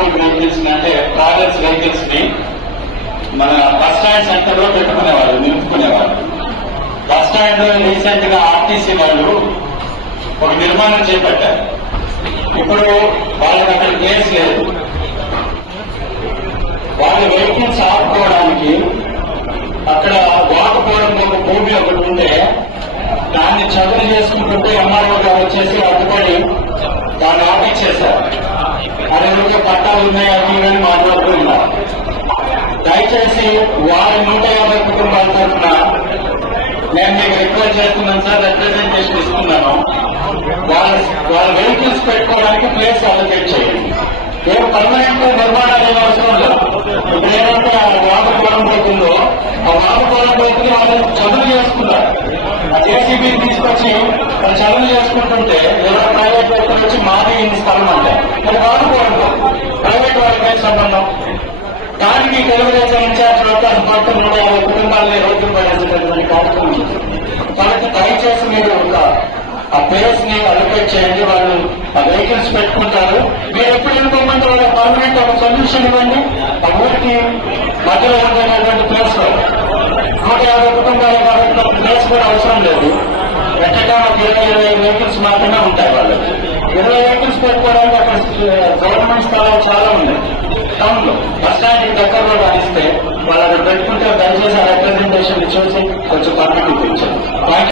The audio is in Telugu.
ట్రాన్స్పోర్ట్ వెహికల్స్ అంటే ట్రావెల్స్ వెహికల్స్ ని మన బస్ స్టాండ్ సెంటర్ లో పెట్టుకునేవాళ్ళు, నిలుపుకునేవాళ్ళు. బస్ స్టాండ్ లో రీసెంట్ గా ఆర్టీసీ వాళ్ళు ఒక నిర్మాణం చేపట్టారు. ఇప్పుడు వాళ్ళకి అక్కడ ప్లేస్ లేదు. వాళ్ళ వెహికల్స్ ఆపుకోవడానికి అక్కడ వాకపోవడం ఒక భూమి ఒకటి ఉంటే దాన్ని చదువు చేసుకుంటుంటే ఎంఆర్ఓ గారు వచ్చేసి అడ్డుపడి దాన్ని ఆపించేశారు. అదే పట్టాలు ఉన్నాయి అది ఇవన్నీ మాట్లాడుతున్నారు. దయచేసి వారి 150 కుటుంబాల తరఫున నేను మీకు రిక్వెస్ట్ చేస్తున్నాను సార్, రిప్రజెంటేషన్ ఇస్తున్నాను. వాళ్ళ వెహికల్స్ పెట్టుకోవడానికి ప్లేస్ అలొకేట్ చేయండి. ఏం పర్మనెంట్ నిర్మాణాలు ఏం అవసరం లేదు. ఇప్పుడు ఏదైతే వాకపోవడం పోతుందో ఆ వాకపోవడం పోతుంది వాళ్ళు చదువు చేసుకున్నారు. ఆ జేసీబీని తీసుకొచ్చి వాళ్ళు చదువు చేసుకుంటుంటే ఎవరో ప్రైవేట్ వ్యక్తులు వచ్చి మాది స్థలం అంటే అది వాకపోవడం ప్రైవేట్ వాళ్ళకి సంబంధం. దానికి తెలుగుదేశం ఇన్ఛార్జ్ మొత్తం 150 కుటుంబాలని రోడ్డు పడేసేటటువంటి కార్యక్రమం. కాబట్టి దయచేసి మీరు ఆ ప్లేస్ ని అలొకేట్ చేయండి. వాళ్ళు ఆ వెహికల్స్ పెట్టుకుంటారు. మీరు ఎప్పుడు అనుకోమంటే వాళ్ళకి పర్మనెంట్ ఒక సొల్యూషన్ ఇవ్వండి. ఆ ఊరికి మధ్యలో ఉండేటువంటి ప్లేస్ లో 150 కుటుంబాలు కాబట్టి ప్లేస్ కూడా అవసరం లేదు. ఎక్కడా ఒక 20 వెహికల్స్ మాత్రమే ఉంటాయి. వాళ్ళకి 20 వెహికల్స్ పెట్టుకోవడానికి అక్కడ గవర్నమెంట్ స్థలాలు చాలా ఉన్నాయి. టౌన్ లో బస్ స్టాండ్ దగ్గరలో రాయిస్తే వాళ్ళు అక్కడ పెట్టుకుంటే దయచేసి ఆ రిప్రజెంటేషన్ చూసి